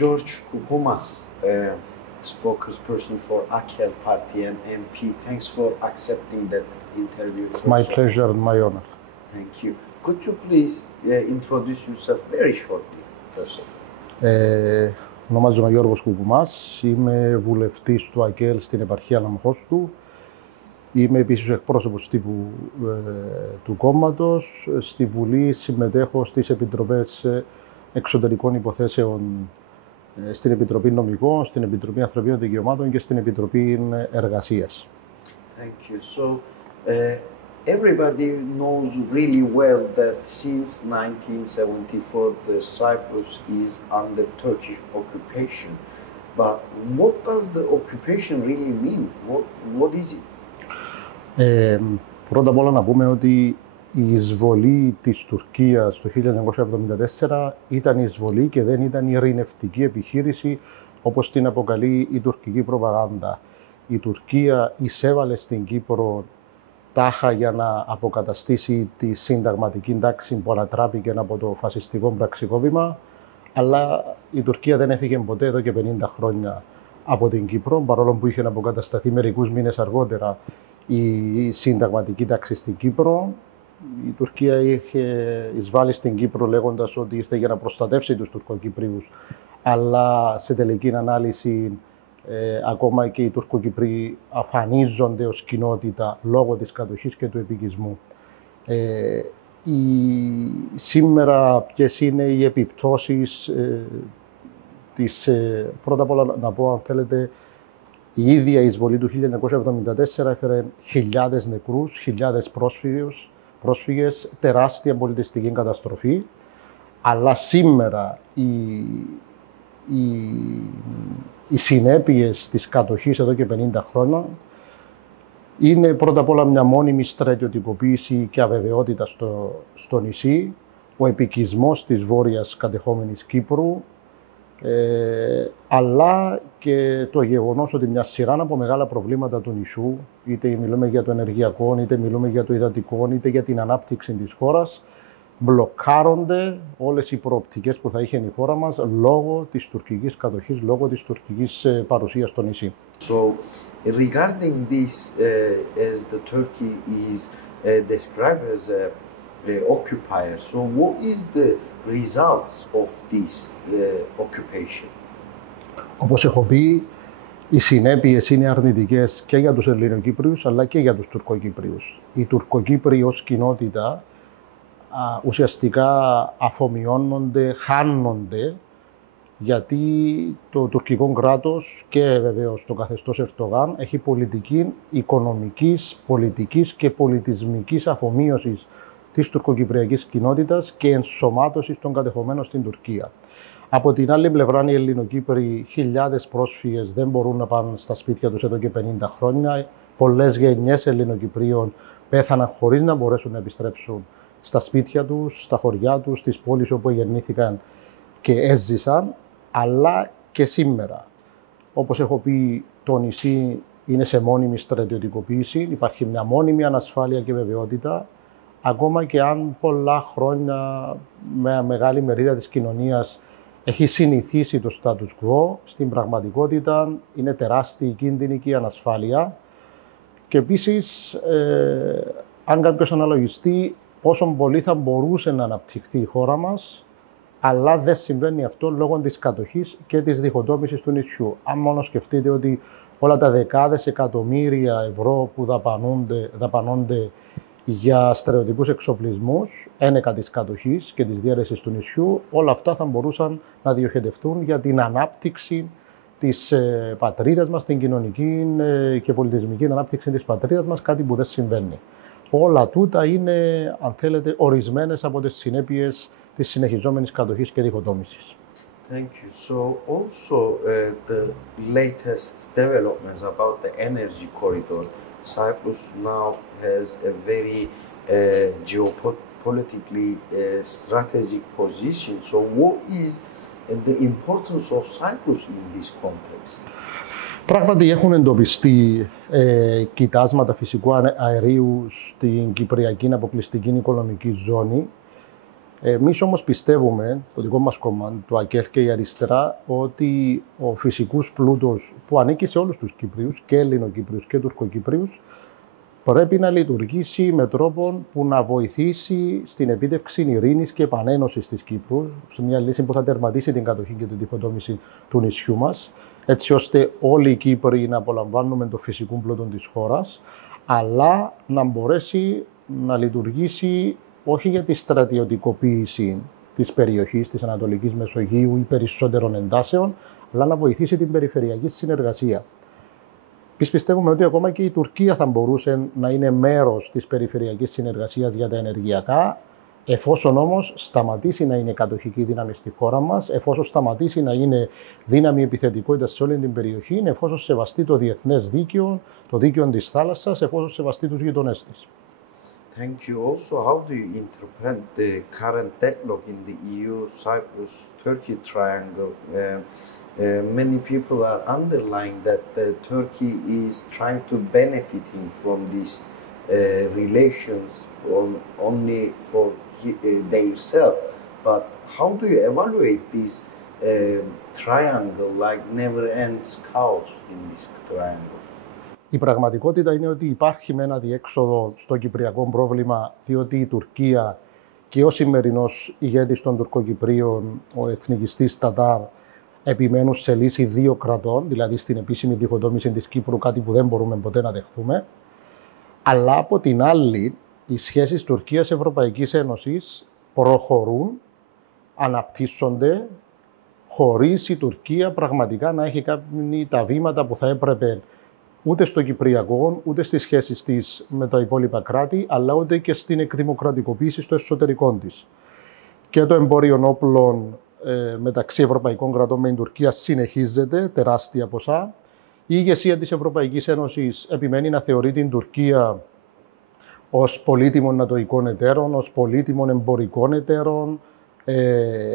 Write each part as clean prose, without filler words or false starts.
George Koumas, spokesperson for AKEL Party and MP. Thanks for accepting that interview. It's my pleasure and my honor. Thank you. Could you please introduce yourself very shortly, first of all? Ονομάζομαι Γιώργος Κουκουμάς, είμαι βουλευτής του ΑΚΕΛ στην επαρχία Λαμχώστου. Είμαι επίσης ο εκπρόσωπος τύπου του κόμματος. Στη Βουλή συμμετέχω στις Επιτροπές Εξωτερικών Υποθέσεων, στην Επιτροπή Νομικών, στην Επιτροπή Ανθρωπίνων Δικαιωμάτων και στην Επιτροπή Εργασίας. Thank you. So, everybody knows really well that since 1974, the Cyprus is under Turkish occupation. But what does the occupation really mean? What is it? Πρώτα απ' όλα να πούμε ότι η εισβολή της Τουρκίας το 1974 ήταν εισβολή και δεν ήταν ειρηνευτική επιχείρηση όπως την αποκαλεί η τουρκική προπαγάνδα. Η Τουρκία εισέβαλε στην Κύπρο τάχα για να αποκαταστήσει τη συνταγματική τάξη που ανατράπηκε από το φασιστικό πραξικόπημα, αλλά η Τουρκία δεν έφυγε ποτέ εδώ και 50 χρόνια από την Κύπρο, παρόλο που είχε αποκατασταθεί μερικούς μήνες αργότερα η συνταγματική τάξη στην Κύπρο. Η Τουρκία είχε εισβάλει στην Κύπρο λέγοντας ότι ήρθε για να προστατεύσει τους Τουρκοκυπρίους, αλλά σε τελική ανάλυση ακόμα και οι Τουρκοκυπροί αφανίζονται ως κοινότητα λόγω της κατοχής και του επικισμού. Σήμερα ποιες είναι οι επιπτώσεις πρώτα απ' όλα να πω, αν θέλετε, η ίδια εισβολή του 1974 έφερε χιλιάδες νεκρούς, χιλιάδες πρόσφυγες, τεράστια πολιτιστική καταστροφή, αλλά σήμερα οι συνέπειες της κατοχής εδώ και 50 χρόνια είναι πρώτα απ' όλα μια μόνιμη στρατιωτικοποίηση και αβεβαιότητα στο νησί, ο επικισμός της βόρειας κατεχόμενης Κύπρου, αλλά και το γεγονός ότι μια σειρά από μεγάλα προβλήματα του νησιού, είτε μιλούμε για το ενεργειακό, είτε μιλούμε για το υδατικό, είτε για την ανάπτυξη της χώρας, μπλοκάρονται όλες οι προοπτικές που θα είχε η χώρα μας λόγω της τουρκικής κατοχής, λόγω της τουρκικής παρουσίας στο νησί. So, regarding this, as the Turkey is described as a occupier, so what is the results of this occupation? Όπως έχω πει, οι συνέπειες είναι αρνητικές και για τους Ελληνοκύπριους αλλά και για τους Τουρκοκύπριους. Οι Τουρκοκύπριοι ως κοινότητα ουσιαστικά αφομοιώνονται, χάνονται, γιατί το τουρκικό κράτος και βεβαίως το καθεστώς Ερντογάν έχει πολιτική, οικονομικής, πολιτικής και πολιτισμικής αφομοίωσης της τουρκοκυπριακής κοινότητας και ενσωμάτωσης των κατεχομένων στην Τουρκία. Από την άλλη πλευρά, οι Ελληνοκύπροι, χιλιάδες πρόσφυγες δεν μπορούν να πάνε στα σπίτια τους εδώ και 50 χρόνια. Πολλές γενιές Ελληνοκυπρίων πέθαναν χωρίς να μπορέσουν να επιστρέψουν στα σπίτια τους, στα χωριά τους, στις πόλεις όπου γεννήθηκαν και έζησαν, αλλά και σήμερα. Όπως έχω πει, το νησί είναι σε μόνιμη στρατιωτικοποίηση, υπάρχει μια μόνιμη ανασφάλεια και βεβαιότητα, ακόμα και αν πολλά χρόνια με μεγάλη μερίδα της κοινωνίας έχει συνηθίσει το status quo, στην πραγματικότητα είναι τεράστια η κίνδυνη και η ανασφάλεια. Και επίσης, αν κάποιος αναλογιστεί πόσο πολύ θα μπορούσε να αναπτυχθεί η χώρα μας, αλλά δεν συμβαίνει αυτό λόγω της κατοχής και της διχοτόμησης του νησιού. Αν μόνο σκεφτείτε ότι όλα τα δεκάδες εκατομμύρια ευρώ που δαπανώνται για στερεοτυπούς εξοπλισμούς, ένεκα της κατοχής και της διαίρεσης του νησιού, όλα αυτά θα μπορούσαν να διοχετευτούν για την ανάπτυξη της πατρίδας μας, την κοινωνική και πολιτισμική ανάπτυξη της πατρίδας μας, κάτι που δεν συμβαίνει. Όλα τούτα είναι, αν θέλετε, ορισμένες από τις συνέπειες της συνεχιζόμενης κατοχής και διχοτόμησης. Thank you. So also the latest developments about the energy corridor. Cyprus now has a very geopolitically strategic position. So what is the importance of Cyprus in this context? Πράγματι έχουν εντοπιστεί κοιτάσματα φυσικού αερίου στην Κυπριακή αποκλειστική οικονομική ζώνη Εμείς όμως πιστεύουμε, το δικό μας κόμμα, το ΑΚΕΛ και η αριστερά, ότι ο φυσικός πλούτος που ανήκει σε όλους τους Κύπριους, και Ελληνοκύπριους και Τουρκοκύπριους, πρέπει να λειτουργήσει με τρόπο που να βοηθήσει στην επίτευξη ειρήνης και επανένωσης της Κύπρου, σε μια λύση που θα τερματίσει την κατοχή και την διχοτόμηση του νησιού μας, έτσι ώστε όλοι οι Κύπροι να απολαμβάνουμε το φυσικό πλούτο της χώρας, αλλά να μπορέσει να λειτουργήσει όχι για τη στρατιωτικοποίηση της περιοχής της Ανατολικής Μεσογείου ή περισσότερων εντάσεων, αλλά να βοηθήσει την περιφερειακή συνεργασία. Εμείς πιστεύουμε ότι ακόμα και η Τουρκία θα μπορούσε να είναι μέρος της περιφερειακής συνεργασίας για τα ενεργειακά, εφόσον όμως σταματήσει να είναι κατοχική δύναμη στη χώρα μας, εφόσον σταματήσει να είναι δύναμη επιθετικότητας σε όλη την περιοχή, εφόσον σεβαστεί το διεθνές δίκαιο, το δίκαιο της θάλασσας, εφόσον σεβαστεί τους γειτονές της. Thank you. Also, how do you interpret the current deadlock in the EU-Cyprus-Turkey triangle? Many people are underlying that Turkey is trying to benefiting from these relations only for themselves. But how do you evaluate this triangle, like never ends chaos in this triangle? Η πραγματικότητα είναι ότι υπάρχει με ένα διέξοδο στο κυπριακό πρόβλημα, διότι η Τουρκία και ο σημερινός ηγέτης των Τουρκοκυπρίων, ο εθνικιστής Τατάρ, επιμένουν σε λύση δύο κρατών, δηλαδή στην επίσημη διχοτόμηση της Κύπρου, κάτι που δεν μπορούμε ποτέ να δεχθούμε. Αλλά από την άλλη, οι σχέσεις Τουρκίας-Ευρωπαϊκής Ένωσης προχωρούν, αναπτύσσονται, χωρίς η Τουρκία πραγματικά να έχει κάνει τα βήματα που θα έπρεπε ούτε στο Κυπριακό, ούτε στις σχέσεις της με τα υπόλοιπα κράτη, αλλά ούτε και στην εκδημοκρατικοποίηση στο εσωτερικό της. Και το εμπόριο όπλων μεταξύ ευρωπαϊκών κρατών με την Τουρκία συνεχίζεται, τεράστια ποσά. Η ηγεσία της Ευρωπαϊκής Ένωσης επιμένει να θεωρεί την Τουρκία ως πολύτιμων νατοικών εταίρων, ως πολύτιμων εμπορικών εταίρων.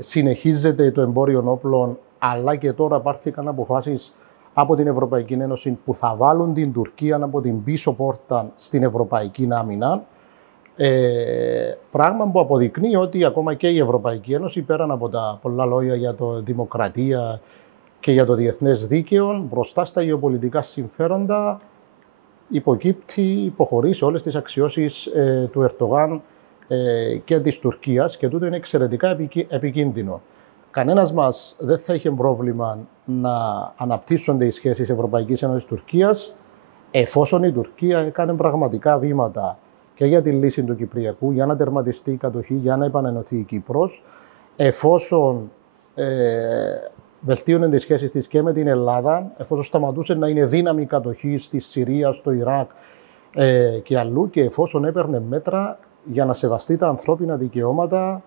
Συνεχίζεται το εμπόριο όπλων, αλλά και τώρα πάρθηκαν αποφάσεις από την Ευρωπαϊκή Ένωση που θα βάλουν την Τουρκία από την πίσω πόρτα στην Ευρωπαϊκή Άμυνα. Πράγμα που αποδεικνύει ότι ακόμα και η Ευρωπαϊκή Ένωση, πέραν από τα πολλά λόγια για το δημοκρατία και για το διεθνές δίκαιο, μπροστά στα γεωπολιτικά συμφέροντα, υποχωρεί σε όλες τις αξιώσεις του Ερντογάν και της Τουρκίας, και τούτο είναι εξαιρετικά επικίνδυνο. Κανένας μας δεν θα είχε πρόβλημα να αναπτύσσονται οι σχέσεις Ευρωπαϊκής Ένωσης-Τουρκίας, εφόσον η Τουρκία έκανε πραγματικά βήματα και για τη λύση του Κυπριακού, για να τερματιστεί η κατοχή, για να επανενωθεί η Κύπρος, εφόσον βελτίωνε τις σχέσεις της και με την Ελλάδα, εφόσον σταματούσε να είναι δύναμη κατοχής στη Συρία, στο Ιράκ και αλλού, και εφόσον έπαιρνε μέτρα για να σεβαστεί τα ανθρώπινα δικαιώματα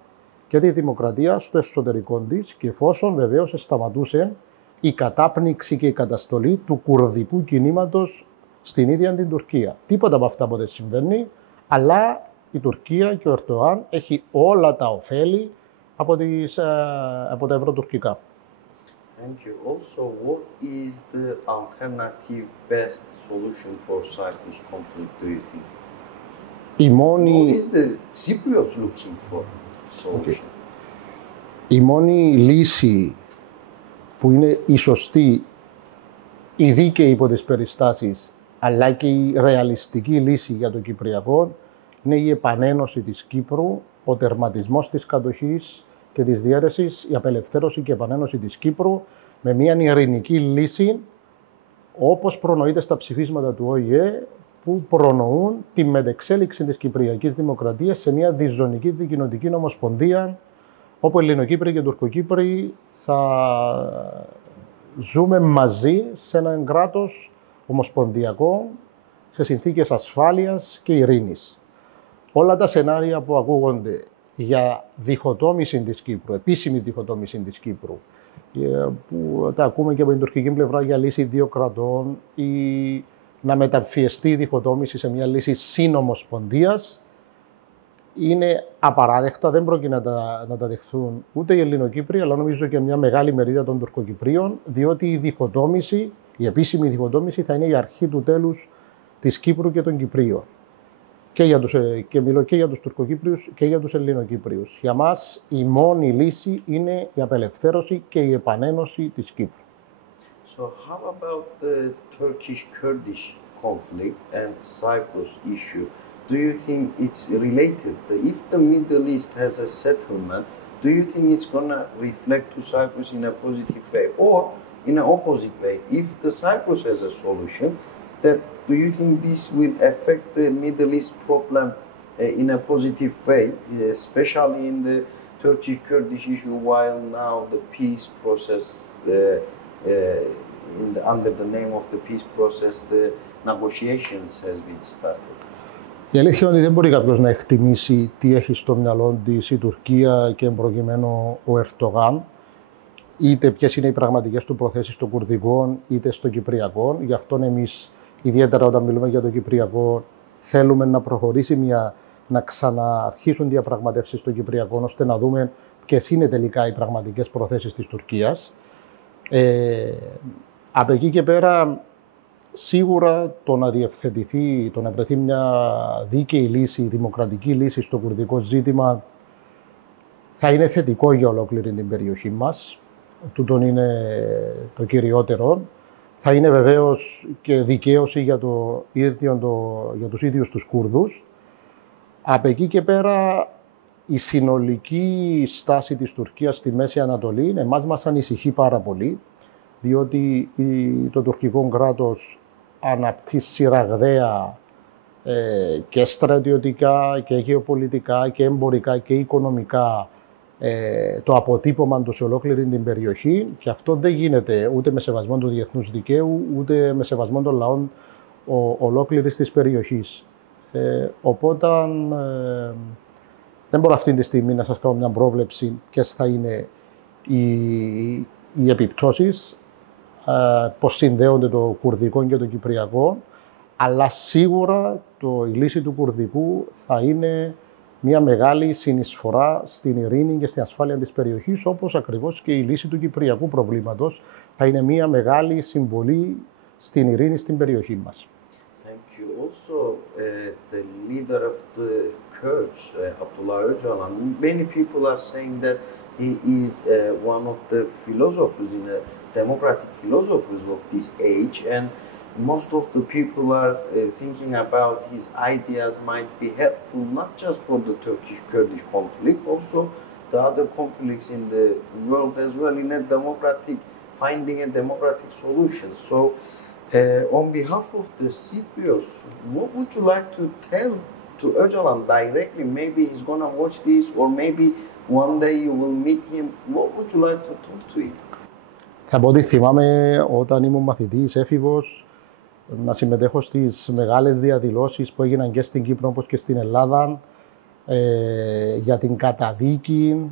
και τη δημοκρατία στο εσωτερικό της, και εφόσον βεβαίως σταματούσε η κατάπνιξη και η καταστολή του κουρδικού κινήματος στην ίδια την Τουρκία. Τίποτα από αυτά ποτέ συμβαίνει, αλλά η Τουρκία και ο Ερντογάν έχει όλα τα ωφέλη από τα ευρωτουρκικά. Thank you. Also, what is the alternative best solution for Cyprus conflict, do you think? What is the Cypriots looking for solution? Okay. Η μόνη λύση που είναι η σωστή, η δίκαιη υπό τις περιστάσεις, αλλά και η ρεαλιστική λύση για το Κυπριακό, είναι η επανένωση της Κύπρου, ο τερματισμός της κατοχής και της διαίρεσης, η απελευθέρωση και επανένωση της Κύπρου με μια ειρηνική λύση, όπως προνοείται στα ψηφίσματα του ΟΗΕ, που προνοούν τη μετεξέλιξη της Κυπριακής Δημοκρατίας σε μια διζωνική δικοινοτική ομοσπονδία, όπου Ελληνοκύπροι και Τουρκοκύπροι θα ζούμε μαζί σε έναν κράτος ομοσπονδιακό, σε συνθήκες ασφάλειας και ειρήνης. Όλα τα σενάρια που ακούγονται για διχοτόμηση της Κύπρου, επίσημη διχοτόμηση της Κύπρου, που τα ακούμε και από την τουρκική πλευρά για λύση δύο κρατών, ή να μεταμφιεστεί η διχοτόμηση σε μια λύση συνομοσπονδίας, είναι απαράδεκτα, δεν πρόκειται να τα δεχθούν ούτε οι Ελληνοκύπροι, αλλά νομίζω και μια μεγάλη μερίδα των Τουρκοκυπρίων, διότι η διχοτόμηση, η επίσημη διχοτόμηση, θα είναι η αρχή του τέλους της Κύπρου και των Κυπρίων. και μιλώ και για τους Τουρκοκύπριους και για τους Ελληνοκύπριους. Για μας η μόνη λύση είναι η απελευθέρωση και η επανένωση της Κύπρου. So how about the Turkish-Kurdish conflict and Cyprus issue? Do you think it's related? If the Middle East has a settlement, do you think it's going to reflect to Cyprus in a positive way or in an opposite way? If the Cyprus has a solution, do you think this will affect the Middle East problem in a positive way, especially in the Turkish-Kurdish issue, while now the peace process, under the name of the peace process, the negotiations has been started? Η αλήθεια είναι ότι δεν μπορεί κάποιος να εκτιμήσει τι έχει στο μυαλό της η Τουρκία και προκειμένου ο Ερντογάν, είτε ποιες είναι οι πραγματικές του προθέσεις των Κουρδικών είτε στο Κυπριακό. Γι' αυτό εμείς, ιδιαίτερα όταν μιλούμε για το Κυπριακό, θέλουμε να προχωρήσει να ξαναρχίσουν διαπραγματεύσεις στο Κυπριακό, ώστε να δούμε ποιες είναι τελικά οι πραγματικές προθέσεις της Τουρκίας. Από εκεί και πέρα, σίγουρα το να διευθετηθεί, το να βρεθεί μια δίκαιη λύση, δημοκρατική λύση στο κουρδικό ζήτημα θα είναι θετικό για ολόκληρη την περιοχή μας. Τούτον είναι το κυριότερο. Θα είναι βεβαίως και δικαίωση για τους ίδιους τους Κούρδους. Από εκεί και πέρα, η συνολική στάση της Τουρκίας στη Μέση Ανατολή εμάς μας ανησυχεί πάρα πολύ, διότι το τουρκικό κράτος αναπτύσσει ραγδαία και στρατιωτικά και γεωπολιτικά και εμπορικά και οικονομικά το αποτύπωμα του σε ολόκληρη την περιοχή, και αυτό δεν γίνεται ούτε με σεβασμό του διεθνούς δικαίου, ούτε με σεβασμό των λαών ολόκληρης της περιοχής. Οπότε δεν μπορώ αυτή τη στιγμή να σας κάνω μια πρόβλεψη ποιες θα είναι οι επιπτώσεις, πώς συνδέονται το κουρδικό και το κυπριακό, αλλά σίγουρα η λύση του κουρδικού θα είναι μια μεγάλη συνεισφορά στην ειρήνη και στην ασφάλεια της περιοχής, όπως ακριβώς και η λύση του κυπριακού προβλήματος θα είναι μια μεγάλη συμβολή στην ειρήνη στην περιοχή μας. Thank you. Also, the leader of the Kurds, Abdullah Öcalan, many people are saying that he is one of the philosophers, democratic philosophers of this age, and most of the people are thinking about his ideas might be helpful not just for the Turkish-Kurdish conflict, also the other conflicts in the world as well, in finding a democratic solution. So, on behalf of the Cypriots, what would you like to tell to Öcalan directly? Maybe he's going to watch this, or maybe one day you will meet him. What would you like to talk to him? Θα πω ότι θυμάμαι όταν ήμουν μαθητής έφηβος να συμμετέχω στις μεγάλες διαδηλώσεις που έγιναν και στην Κύπρο όπως και στην Ελλάδα για την καταδίκη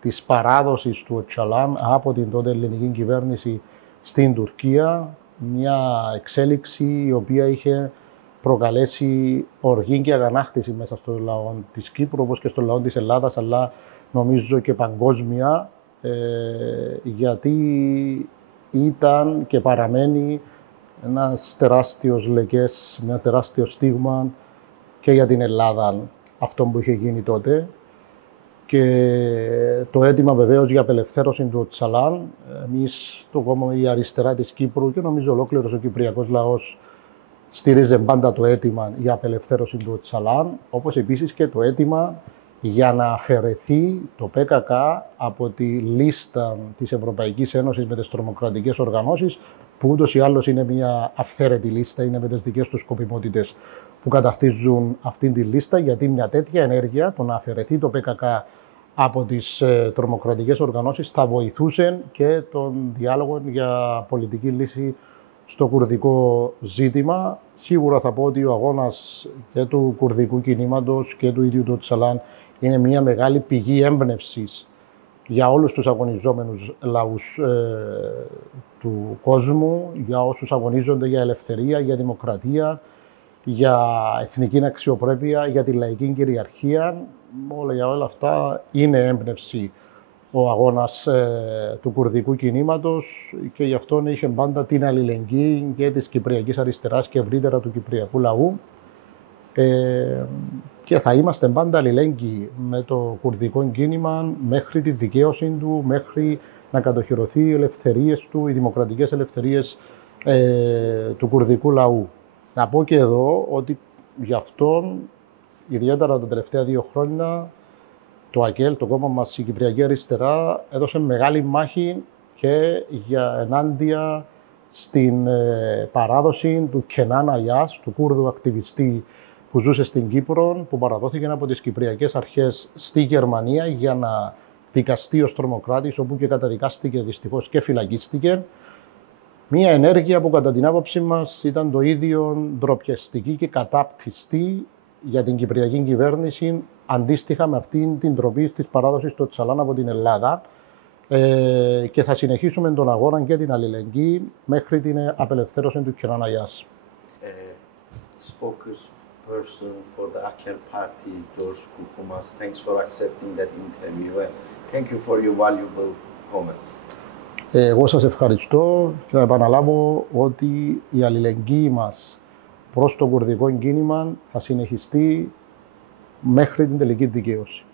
της παράδοσης του Öcalan από την τότε ελληνική κυβέρνηση στην Τουρκία. Μια εξέλιξη η οποία είχε προκαλέσει οργή και αγανάκτηση μέσα στο λαό της Κύπρου όπως και στο λαό της Ελλάδας, αλλά νομίζω και παγκόσμια, γιατί ήταν και παραμένει ένας τεράστιος λεκές, ένα τεράστιο στίγμα και για την Ελλάδα αυτό που είχε γίνει τότε. Και το αίτημα βεβαίως για απελευθέρωση του Öcalan, εμείς το κόμμα η αριστερά της Κύπρου και νομίζω ολόκληρος ο κυπριακός λαός στηρίζει πάντα το αίτημα για απελευθέρωση του Öcalan, όπως επίσης και το αίτημα για να αφαιρεθεί το ΠΚΚ από τη λίστα της Ευρωπαϊκής Ένωσης με τις τρομοκρατικές οργανώσεις, που ούτως ή άλλως είναι μια αυθαίρετη λίστα, είναι με τις δικές τους σκοπιμότητες που καταρτίζουν αυτήν τη λίστα, γιατί μια τέτοια ενέργεια, το να αφαιρεθεί το ΠΚΚ από τις τρομοκρατικές οργανώσεις, θα βοηθούσε και τον διάλογο για πολιτική λύση στο κουρδικό ζήτημα. Σίγουρα θα πω ότι ο αγώνας και του κουρδικού κινήματος και του ίδιου του Öcalan είναι μια μεγάλη πηγή έμπνευσης για όλους τους αγωνιζόμενους λαούς του κόσμου, για όσους αγωνίζονται για ελευθερία, για δημοκρατία, για εθνική αξιοπρέπεια, για τη λαϊκή κυριαρχία. Για όλα αυτά είναι έμπνευση ο αγώνας του κουρδικού κινήματος, και γι' αυτό είχε πάντα την αλληλεγγύη και της Κυπριακής αριστεράς και ευρύτερα του κυπριακού λαού. Και θα είμαστε πάντα αλληλέγγυοι με το κουρδικό κίνημα μέχρι τη δικαίωση του, μέχρι να κατοχυρωθεί οι ελευθερίες του, οι δημοκρατικές ελευθερίες του κουρδικού λαού. Να πω και εδώ ότι γι' αυτόν, ιδιαίτερα τα τελευταία 2 χρόνια, το ΑΚΕΛ, το κόμμα μας, η Κυπριακή Αριστερά, έδωσε μεγάλη μάχη και ενάντια στην παράδοση του Κενάν Αγιάς, του Κούρδου ακτιβιστή που ζούσε στην Κύπρο, που παραδόθηκε από τις Κυπριακές Αρχές στη Γερμανία για να δικαστεί ως τρομοκράτης, όπου και καταδικάστηκε δυστυχώς και φυλακίστηκε. Μία ενέργεια που κατά την άποψή μας ήταν το ίδιο ντροπιαστική και κατάπτυστη για την Κυπριακή κυβέρνηση, αντίστοιχα με αυτήν την τροπή της παράδοσης του Τσαλάν από την Ελλάδα, και θα συνεχίσουμε τον αγώνα και την αλληλεγγύη μέχρι την απελευθέρωση του Κενάν Αγιάς. Spokesperson for the AKEL party, George Kukumas, thanks for accepting that interview and thank you for your valuable comments. Εγώ σας ευχαριστώ και να επαναλάβω ότι η αλληλεγγύη μας προς το κουρδικό κίνημα θα συνεχιστεί μέχρι την τελική δικαίωση.